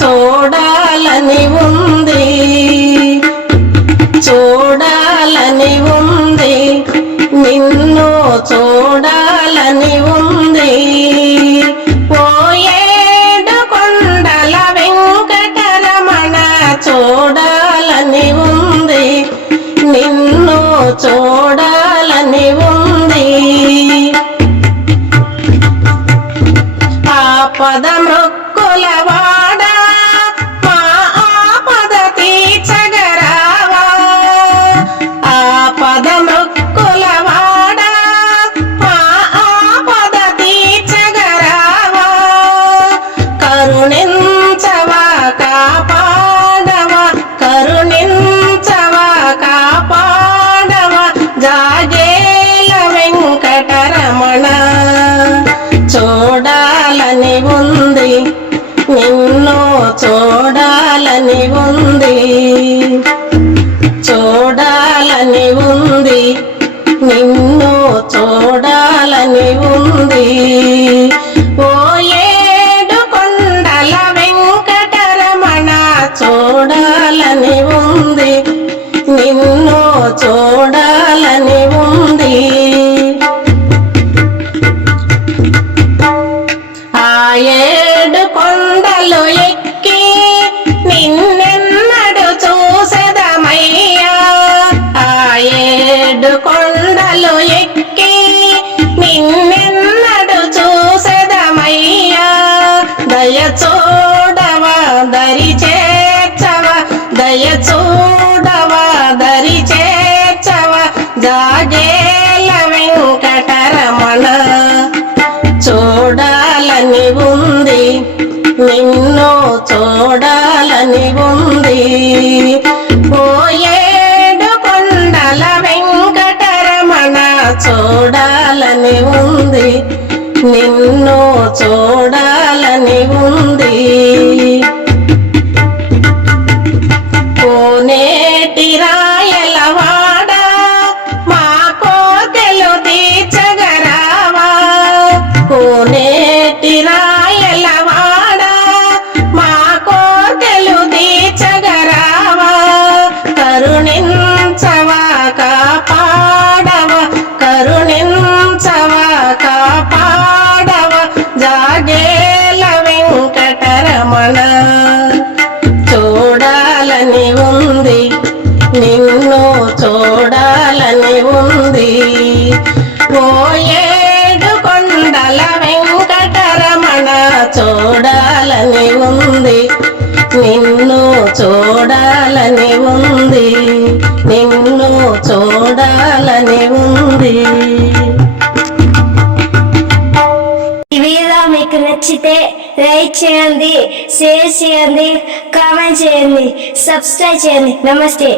చూడాలని ఉంది. చూడాలని ఉంది. నిన్ను చూడాలని ఉంది. పోయేడు కొండల వెంకటరమణ చూడాలని ఉంది. నిన్ను చూడాలని ఉంది. ఆ పదమృక్కుల ఉంది. చూడాలని ఉంది. నిన్ను ఏడు కొండలు ఎక్కి నిన్నెన్నడు చూసెదమయ్యా. దయ చూడవా దరి చేర్చవ దయ చూడవా దరి చేర్చవా జాగేల వెంకటరమణ. చూడాలని ఉంది నిన్న నిన్ను చూడాలని ఉంది. ఓ కొండల వెంకటరమణ చూడాలని ఉంది. నిన్ను చూడాలని ఉంది. నిన్ను చూడాలని ఉంది. ఈ వీడియో మీకు నచ్చితే లైక్ చేయండి షేర్ చేయండి కామెంట్ చేయండి సబ్స్క్రైబ్ చేయండి. నమస్తే.